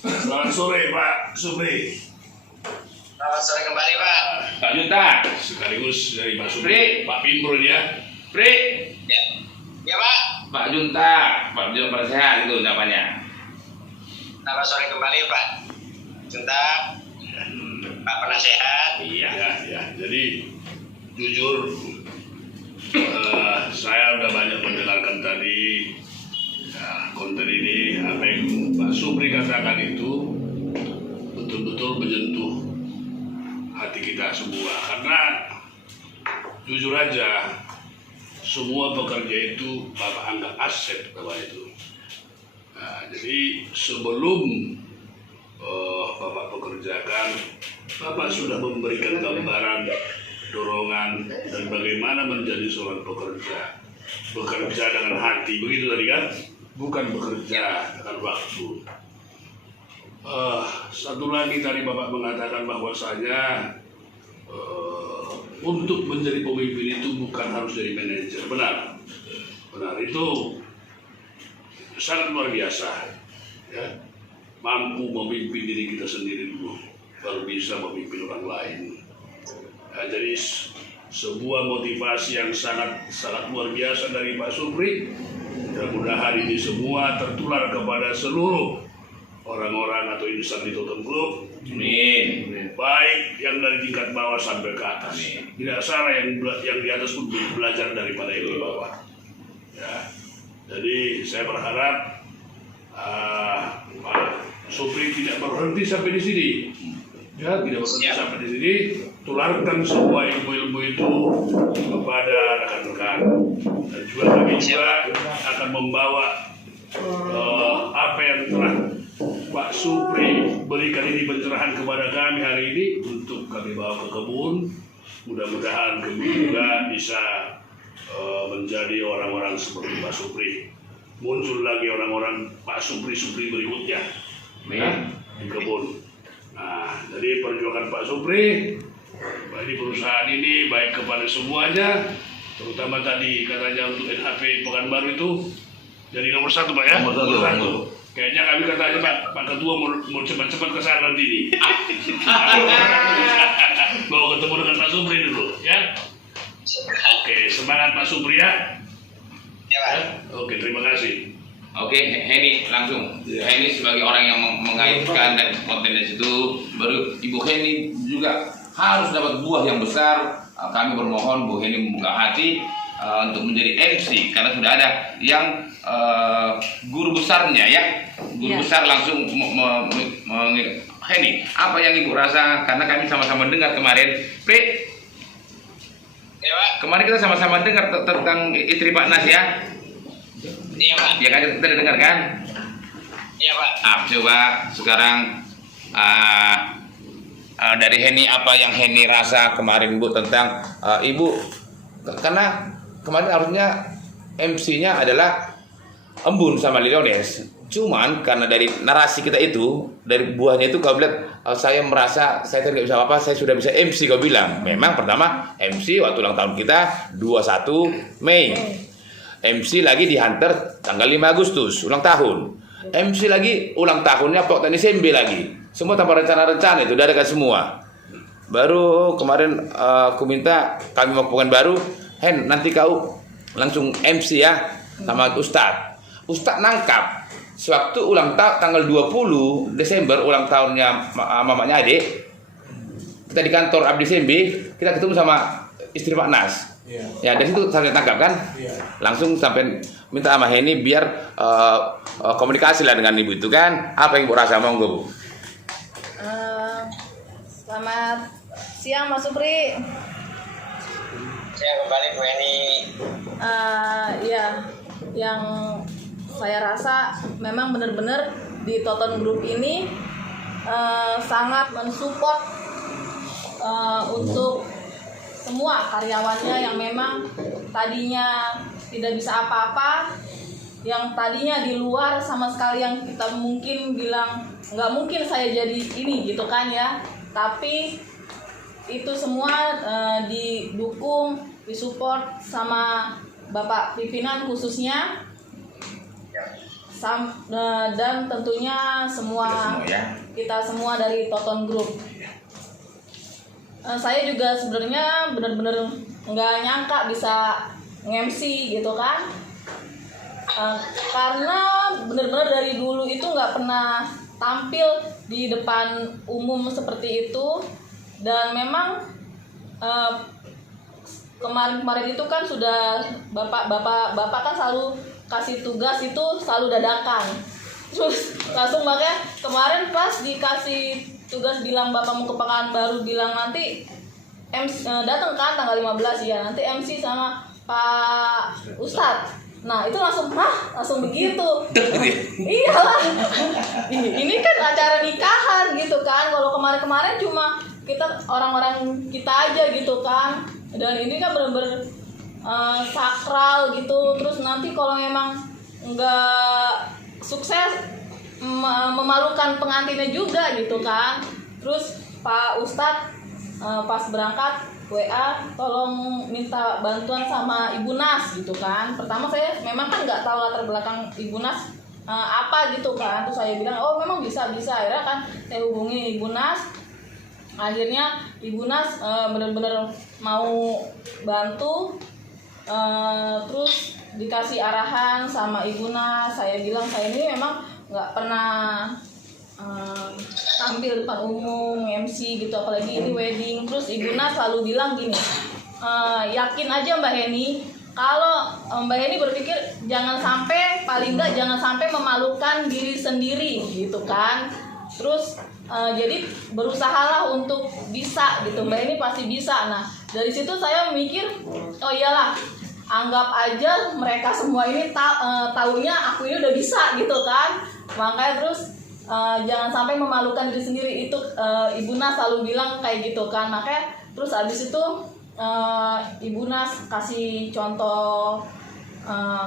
Selamat sore Pak Supri. Selamat sore kembali Pak. Pak Junta, Sekaligus dari Pak Supri. Supri, Pak Pimpro ya. Pri, Ya. Ya Pak. Pak Junta sehat itu namanya. Selamat sore kembali Pak Junta, Pak Penasehat. Iya. Ya. Jadi jujur saya udah banyak mendengarkan tadi konten ini, apa yang Pak Supri katakan itu betul-betul menyentuh hati kita semua, karena jujur aja semua pekerja itu Bapak anggap aset Bapak itu. Nah, jadi sebelum Bapak pekerjakan, Bapak sudah memberikan gambaran, dorongan, dan bagaimana menjadi seorang pekerja. Bekerja dengan hati, begitu tadi kan? Bukan bekerja dengan waktu. Satu lagi tadi Bapak mengatakan bahwasanya untuk menjadi pemimpin itu bukan harus jadi manajer. Benar, itu sangat luar biasa. Ya. Mampu memimpin diri kita sendiri dulu, baru bisa memimpin orang lain. Nah, jadi sebuah motivasi yang sangat luar biasa dari Pak Supri. Mudah-mudahan ini semua tertular kepada seluruh orang-orang atau insan di Totem Group. Amin. Baik yang dari tingkat bawah sampai ke atas. Tidak salah yang di atas pun belajar daripada yang di bawah. Ya. Jadi saya berharap Pak Supri tidak berhenti sampai di sini. Ya, tidak berhenti sampai di sini. Tularkan semua ilmu-ilmu itu kepada rekan-rekan. Dan juga kami juga akan membawa apa yang telah Pak Supri berikan ini pencerahan kepada kami hari ini untuk kami bawa ke kebun. Mudah-mudahan kami juga bisa menjadi orang-orang seperti Pak Supri. Muncul lagi orang-orang Pak Supri berikutnya ya, di kebun. Nah, jadi perjuangan Pak Supri di perusahaan ini baik kepada semuanya, terutama tadi katanya untuk NHP Pekanbaru itu jadi nomor 1 Pak ya. Nomor 1. Kayaknya kami katanya Pak Ketua mau cepat-cepat ke sana nanti nih. Mau ketemu dengan Pak Supri dulu ya. Oke, semangat Pak Supri ya. Ya. Oke, terima kasih. Oke, Heni langsung. Heni sebagai orang yang mengaitkan dan konten di situ, baru Ibu Heni juga harus dapat buah yang besar. Kami bermohon Bu Heni membuka hati untuk menjadi MC karena sudah ada yang guru besarnya ya. Guru besar langsung Heni, apa yang Ibu rasa? Karena kami sama-sama dengar kemarin, kemarin kita sama-sama dengar tentang istri Pak Nas ya. Iya Pak. Ya kan kita dengar kan? Iya Pak. Coba sekarang dari Heni, apa yang Heni rasa kemarin Bu tentang Ibu, karena kemarin harusnya MC-nya adalah Embun sama Liliones, cuman karena dari narasi kita itu, dari buahnya itu kau bilang saya merasa saya tidak bisa apa-apa, saya sudah bisa MC kau bilang. Memang pertama MC waktu ulang tahun kita 21 Mei, MC lagi dihantar tanggal 5 Agustus ulang tahun, MC lagi ulang tahunnya Pak Tani Sembe lagi. Semua tanpa rencana-rencana itu dadakan semua. Baru kemarin aku minta kami mau Pekanbaru, Hen nanti kau langsung MC ya sama Ustadz. Ustadz nangkap sewaktu ulang tahun tanggal 20 Desember ulang tahunnya mamanya adik, kita di kantor Abdi Sembe, kita ketemu sama istri Pak Nas. Ya dari situ saya tangkap kan, langsung sampai minta sama Heni biar komunikasi lah dengan ibu itu kan. Apa yang ibu rasa, monggo Bu? Selamat siang Mas Supri. Siang kembali Bu Heni. Ya, yang saya rasa memang benar-benar di Toton Group ini sangat mensupport untuk semua karyawannya yang memang tadinya tidak bisa apa-apa, yang tadinya di luar sama sekali, yang kita mungkin bilang nggak mungkin saya jadi ini gitu kan ya, tapi itu semua didukung, disupport sama Bapak pimpinan khususnya, dan tentunya semua kita semua dari Toton Group. Saya juga sebenarnya benar-benar nggak nyangka bisa nge-MC gitu kan, karena benar-benar dari dulu itu nggak pernah tampil di depan umum seperti itu. Dan memang kemarin itu kan sudah bapak kan selalu kasih tugas itu selalu dadakan, terus langsung makanya kemarin pas dikasih tugas bilang bapak mau ke Pekanbaru, bilang nanti datang kan tanggal 15 ya, nanti MC sama Pak Ustadz. Nah itu langsung begitu. Iyalah, ini kan acara nikahan gitu kan. Kalau kemarin cuma kita orang-orang kita aja gitu kan, dan ini kan bener-bener sakral gitu. Terus nanti kalau memang nggak sukses, memalukan pengantinnya juga gitu kan. Terus Pak Ustadz pas berangkat WA tolong minta bantuan sama Ibu Nas gitu kan. Pertama saya memang kan nggak tahu latar belakang Ibu Nas apa gitu kan. Terus saya bilang oh memang bisa. Akhirnya kan saya hubungi Ibu Nas. Akhirnya Ibu Nas benar-benar mau bantu. Terus dikasih arahan sama Ibu Nas. Saya bilang saya ini memang nggak pernah tampil depan umum, MC gitu, apalagi ini wedding. Terus Ibu Nas selalu bilang gini, yakin aja Mbak Heni, kalau Mbak Heni berpikir jangan sampai, paling enggak jangan sampai memalukan diri sendiri gitu kan. Terus jadi berusahalah untuk bisa gitu, Mbak Heni pasti bisa. Nah dari situ saya mikir, oh iyalah, anggap aja mereka semua ini taunya aku ini udah bisa gitu kan. Makanya terus jangan sampai memalukan diri sendiri, itu Ibu Nas selalu bilang kayak gitu kan. Makanya terus abis itu Ibu Nas kasih contoh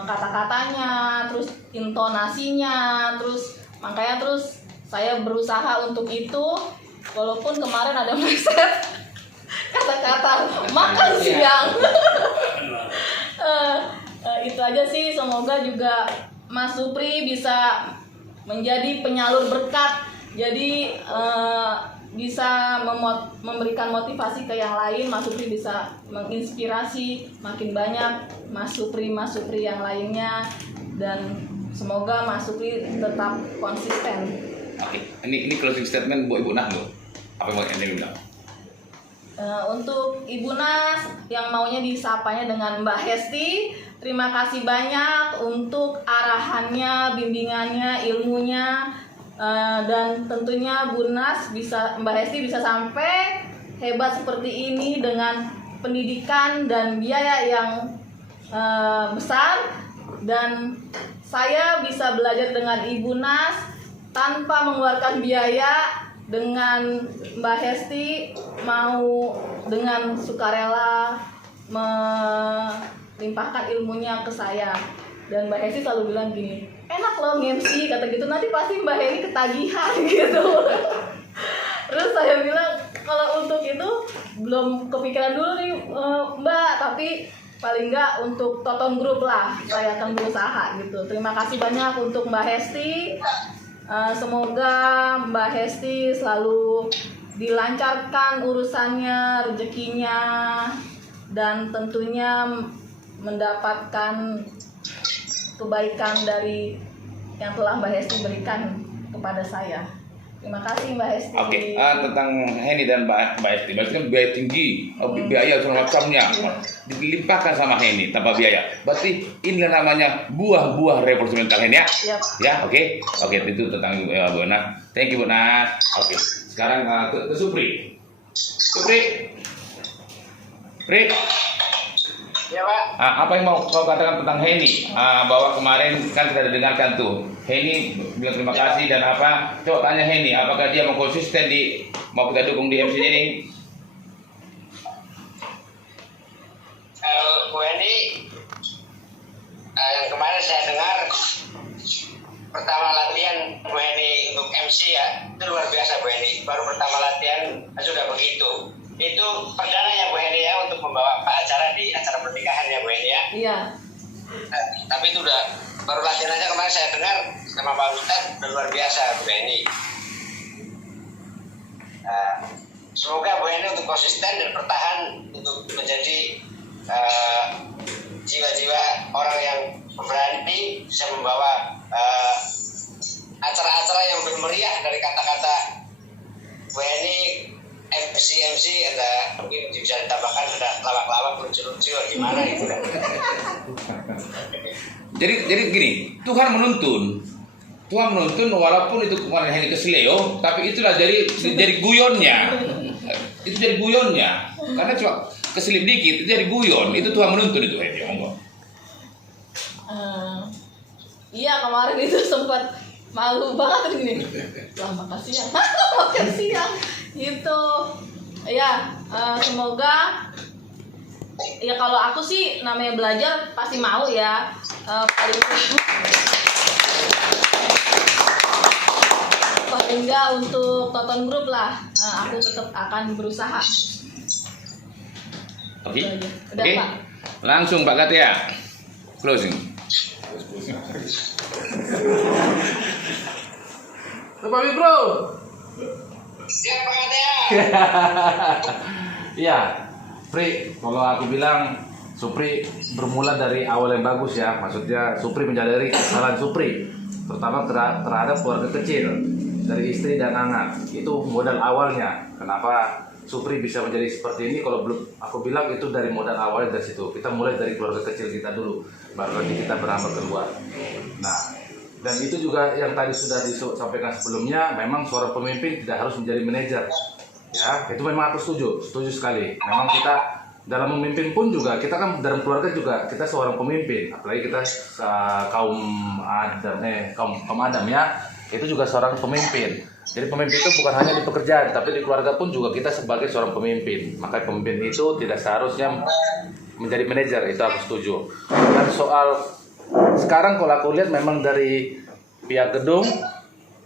kata-katanya, terus intonasinya, terus makanya terus saya berusaha untuk itu, walaupun kemarin ada meleset kata-kata makan siang. Itu aja sih, semoga juga Mas Supri bisa menjadi penyalur berkat, jadi bisa memberikan motivasi ke yang lain. Mas Supri bisa menginspirasi makin banyak Mas Supri yang lainnya, dan semoga Mas Supri tetap konsisten. Oke, ini closing statement buat Ibu Nas loh. Apa yang mau Anda bilang? Untuk Ibu Nas yang maunya disapanya dengan Mbak Hesti, terima kasih banyak untuk arahannya, bimbingannya, ilmunya, dan tentunya Bu Nas Mbak Hesti bisa sampai hebat seperti ini dengan pendidikan dan biaya yang besar, dan saya bisa belajar dengan Ibu Nas tanpa mengeluarkan biaya. Dengan Mbak Hesti mau dengan sukarela melimpahkan ilmunya ke saya, dan Mbak Hesti selalu bilang gini, enak loh nge-MC kata gitu, nanti pasti Mbak Heni ketagihan gitu. Terus saya bilang kalau untuk itu belum kepikiran dulu nih Mbak, tapi paling enggak untuk Toton Group lah saya akan berusaha gitu. Terima kasih banyak untuk Mbak Hesti. Semoga Mbak Hesti selalu dilancarkan urusannya, rezekinya, dan tentunya mendapatkan kebaikan dari yang telah Mbak Hesti berikan kepada saya. Terima kasih Mbak Hesti. Oke, tentang Heni dan Mbak Hesti, berarti kan biaya tinggi, biaya segala macamnya, dilimpahkan sama Heni tanpa biaya. Berarti inilah namanya buah-buah revolusi mental Heni ya? Yep. Ya, oke, itu tentang Bu Nas. Thank you Bu Nas. Oke, sekarang ke Supri. Supri. Ya Pak. Apa yang mau kau katakan tentang Heni? Bahwa kemarin kan kita dengarkan tuh, Heni bilang terima kasih dan apa? Coba tanya Heni, apakah dia mau konsisten mau kita dukung di MC ini? Bu Heni, yang kemarin saya dengar pertama latihan Bu Heni untuk MC ya, itu luar biasa Bu Heni. Baru pertama latihan sudah begitu. Itu perdananya Bu Heni ya untuk membawa acara di acara pernikahan ya Bu Heni ya. Iya. Tapi itu udah baru latihan aja kemarin saya dengar sama Pak Ustadz, udah luar biasa Bu Heni. Semoga Bu Heni untuk konsisten dan bertahan untuk menjadi jiwa-jiwa orang yang berani, bisa membawa acara-acara yang bermeriah. Dari kata-kata Bu Heni, MC ada mungkin bisa ditambahkan ada lawak-lawak lucu-lucu gimana gitu kan. Jadi gini, Tuhan menuntun walaupun itu kemarin Heni kesleo, tapi itulah jadi guyonnya. Itu jadi guyonnya. Karena cuma keselip dikit itu jadi guyon. Itu Tuhan menuntun itu Heni, monggo. Iya, kemarin itu sempat malu banget gini. Wah, makasih ya. Makasih ya. Gitu. Ya, semoga ya kalau aku sih namanya belajar pasti mau ya. Paling enggak untuk Toton Group lah, aku tetap akan berusaha. Oke. Udah, Pak. Langsung Pak Katia. Closing. Coba mikro. Siap Pak Katia. Iya, Pri, kalau aku bilang Supri bermula dari awal yang bagus ya. Maksudnya Supri menyadari kesalahan Supri, terutama terhadap keluarga kecil. dari istri dan anak. Itu modal awalnya. Kenapa Supri bisa menjadi seperti ini? Kalau belum aku bilang itu dari modal awalnya dari situ. Kita mulai dari keluarga kecil kita dulu, baru nanti kita berambah keluar. Nah, dan itu juga yang tadi sudah disampaikan sebelumnya, memang seorang pemimpin tidak harus menjadi manajer. Ya, itu memang aku setuju sekali. Memang kita dalam memimpin pun juga, kita kan dalam keluarga juga kita seorang pemimpin. Apalagi kita kaum Adam ya, itu juga seorang pemimpin. Jadi pemimpin itu bukan hanya di pekerjaan, tapi di keluarga pun juga kita sebagai seorang pemimpin. Maka pemimpin itu tidak seharusnya menjadi manajer, itu aku setuju. Dan soal sekarang kalau aku lihat memang dari pihak gedung,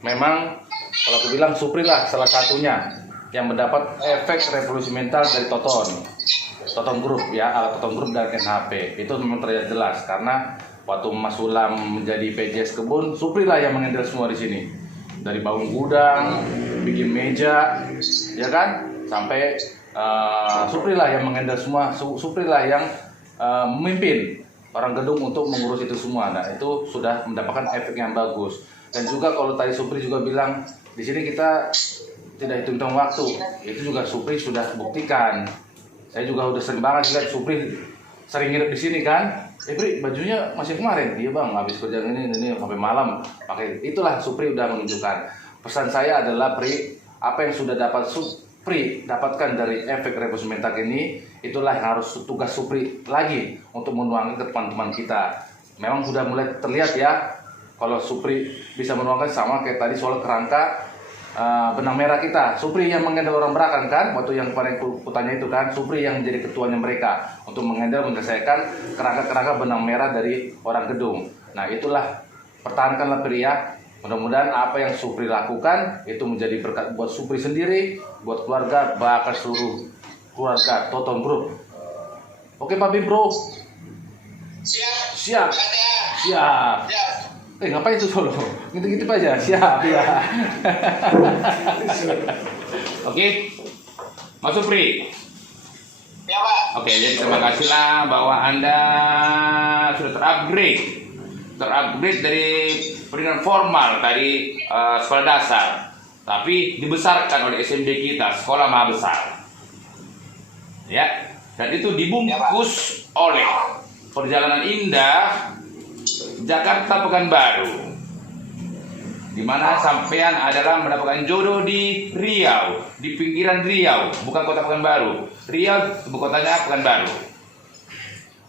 memang kalau aku bilang Supri lah salah satunya yang mendapat efek revolusi mental dari Toton Group ya, ala Toton Group dan NHP. Itu memang terlihat jelas karena waktu Mas Ulam menjadi PJS Kebun, Supri lah yang mengendal semua di sini. Dari bangun gudang, bikin meja, ya kan, sampai Supri lah yang mengendal semua, Supri lah yang memimpin orang gedung untuk mengurus itu semua. Nah, itu sudah mendapatkan efek yang bagus. Dan juga kalau tadi Supri juga bilang di sini kita tidak hitung waktu, itu juga Supri sudah buktikan. Saya juga udah sering banget lihat Supri sering nginep di sini kan. Pri, bajunya masih kemarin. Iya bang, habis kerja ini sampai malam pakai. Itulah Supri udah menunjukkan. Pesan saya adalah Pri, apa yang sudah dapat Supri dapatkan dari efek revolusi mental ini, itulah yang harus tugas Supri lagi untuk menuangkan ke teman-teman kita. Memang sudah mulai terlihat ya, kalau Supri bisa menuangkan sama kayak tadi soal kerangka benang merah kita. Supri yang mengendal orang Berakan kan, waktu yang kemarin kutanya itu kan, Supri yang menjadi ketuanya mereka untuk mengendal menyelesaikan kerangka-kerangka benang merah dari orang gedung. Nah itulah, pertahankanlah Pri ya. Mudah-mudahan apa yang Supri lakukan itu menjadi berkat buat Supri sendiri, buat keluarga, bahkan seluruh keluarga Toton Group. Oke Pak Bim Bro? Siap. Ngapain itu solo? Gitu-gitu aja, siap ya. Oke, Mas Supri. Ya Pak. Oke, jadi terima kasih lah bahwa Anda sudah terupgrade dari pendidikan formal tadi sekolah dasar, tapi dibesarkan oleh SMD kita, Sekolah Maha Besar. Ya, dan itu dibungkus oleh perjalanan indah Jakarta Pekanbaru, di mana sampean adalah mendapatkan jodoh di Riau, di pinggiran Riau, bukan kota Pekanbaru. Riau ibu kotanya Pekanbaru.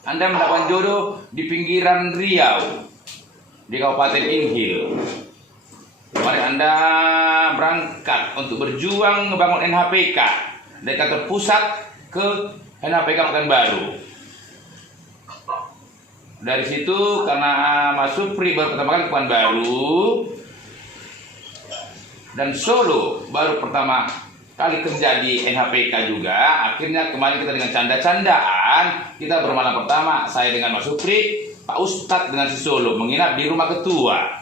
Anda mendapatkan jodoh di pinggiran Riau, di Kabupaten Inghil. Kemarin Anda berangkat untuk berjuang membangun NHPK dari kantor pusat ke NHPK Pekanbaru. Dari situ karena Mas Supri baru pertama kali ke Pekanbaru dan Solo baru pertama kali kerja di NHPK juga, akhirnya kemarin kita dengan canda-candaan kita bermalam pertama, saya dengan Mas Supri, Pak Ustadz dengan si Solo menginap di rumah ketua.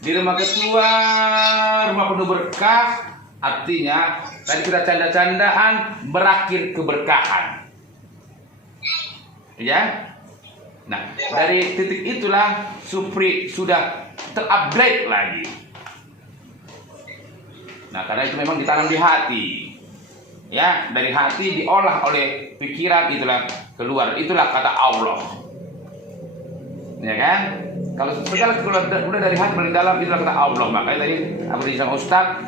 Di rumah ketua, rumah penuh berkah, artinya tadi kita canda-candaan berakhir keberkahan. Ya. Nah, dari titik itulah Supri sudah terupgrade lagi. Nah, karena itu memang ditanam di hati. Ya, dari hati diolah oleh pikiran, itulah keluar. Itulah kata Allah. Ya kan? Kalau segala keluar dari hati paling dalam, itulah kata Allah. Makanya tadi aku di sama Ustaz,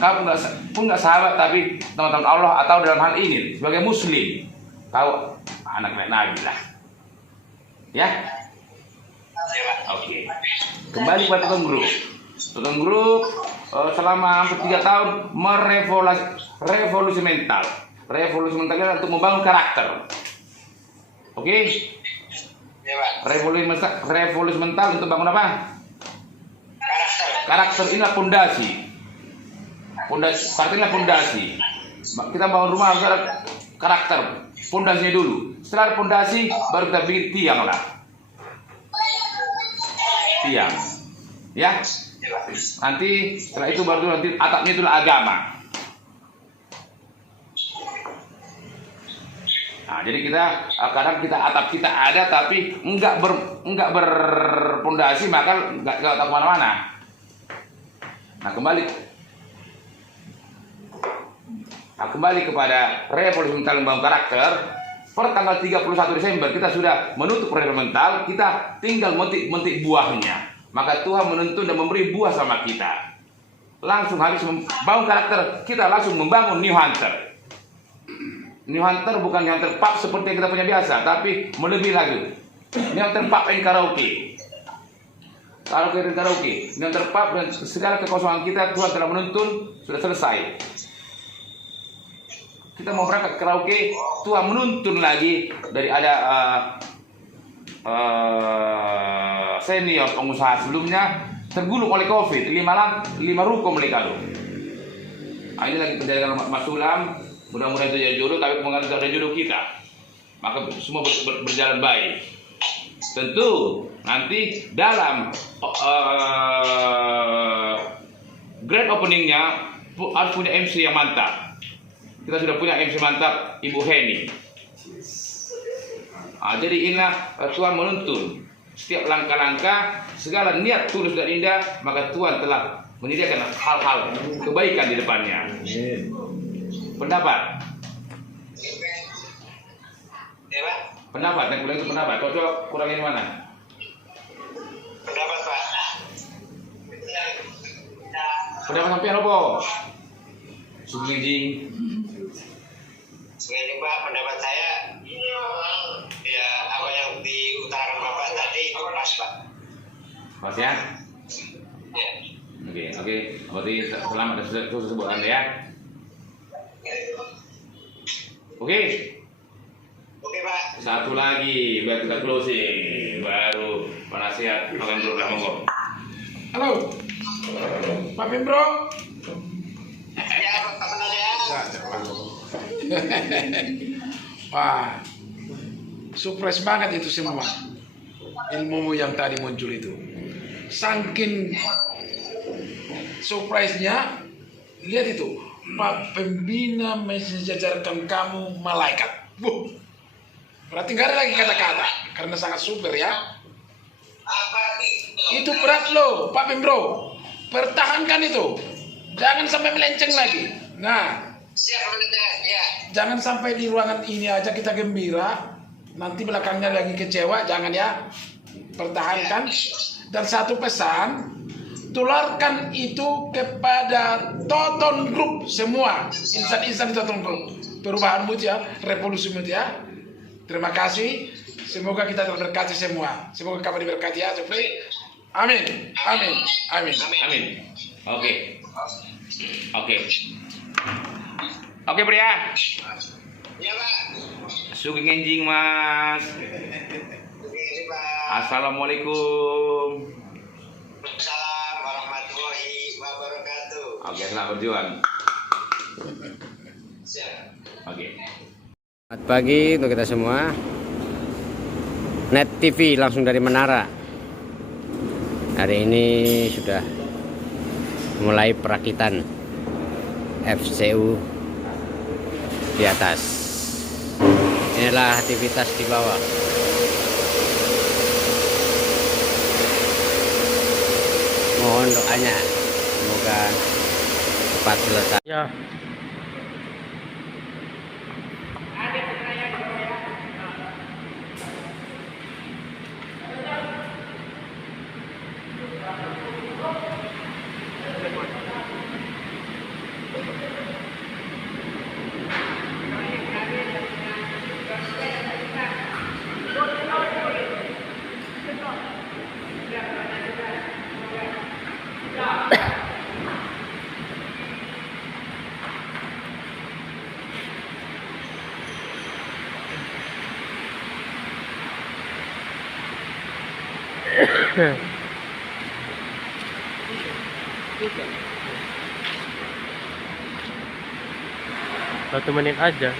kamu nggak sahabat, tapi teman-teman Allah atau dalam hal ini sebagai Muslim, tahu anak Nabi lah. Ya, oke. Kembali pada Toton Group. Toton Group selama hampir 3 tahun revolusi mental. Revolusi mentalnya untuk membangun karakter. Oke? Revolusi mental untuk bangun apa? Karakter inilah pondasi. Karakter inilah pondasi. Kita bangun rumah harus ada karakter. Pondasinya dulu. Setelah pondasi baru kita bikin tiang lah. Tiang. Ya. Nanti setelah itu baru nanti atapnya itulah agama. Nah, jadi kita kadang atap kita ada tapi enggak berpondasi, maka enggak tahu kemana-mana. kembali kepada revolusi mental membangun karakter. Per tanggal 31 Desember kita sudah menutup revolusi mental, kita tinggal metik buahnya. Maka Tuhan menuntun dan memberi buah sama kita. Langsung habis membangun karakter, kita langsung membangun New Hunter. New Hunter bukan New Hunter pub seperti yang kita punya biasa, tapi melebihi lagi. New Hunter pub and karaoke. New Hunter pub dan segala kekosongan kita Tuhan telah menuntun, sudah selesai. Kita mau berangkat karaoke, Tuhan menuntun lagi dari ada senior pengusaha sebelumnya tergulung oleh COVID 5 ruko mereka loh. Ini lagi terjadi dengan Mas Sulam, mudah-mudahan itu jadi jodoh, tapi mengantar ada jodoh kita, maka semua berjalan baik. Tentu nanti dalam grand openingnya harus punya MC yang mantap. Kita sudah punya MC mantap, Ibu Heni. Jadi inilah Tuhan menuntun setiap langkah-langkah, segala niat tulus dan indah, maka Tuhan telah menyediakan hal-hal kebaikan di depannya. Pendapat? Pendapat, yang kurang itu pendapat. Coba kurangin mana? Pendapat, Pak. Pendapat sampai apa? Sugeng. Sebenarnya Pak, pendapat saya ya apa yang diutarakan Bapak tadi itu pas, Pak. Pas ya? Ya. Oke. Berarti selamat dan sukses buat Anda ya. Oke, Pak. Satu lagi biar kita closing, baru penasihat makan dulu lah, monggo. Halo, Pak Bro. Ya, Pak penasihat. Wah, surprise banget itu semua. Ilmu yang tadi muncul itu. Saking surprise-nya, lihat itu. Pak Pembina mensejajarkan kamu malaikat. Berarti nggak ada lagi kata-kata. Karena sangat super ya. Itu berat loh, Pak Pembro. Pertahankan itu. Jangan sampai melenceng lagi. Nah, jangan sampai di ruangan ini aja kita gembira, nanti belakangnya lagi kecewa, jangan ya. Pertahankan. Dan satu pesan, tularkan itu kepada Toton Group semua, insan-insan di Toton Group. Perubahan mood ya, revolusi mood ya. Terima kasih. Semoga kita terberkati semua. Semoga kamu diberkati ya, Jeffrey. Amin. Oke, pria. Ya, Pak. Sugeng enjing, Mas. Assalamualaikum. Waalaikumsalam warahmatullahi wabarakatuh. Oke, selamat berjuang. Oke. Selamat pagi untuk kita semua. Net TV langsung dari Menara. Hari ini sudah mulai perakitan FCU di atas. Inilah aktivitas di bawah. Mohon doanya, semoga cepat selesai. Ya. Satu menit aja.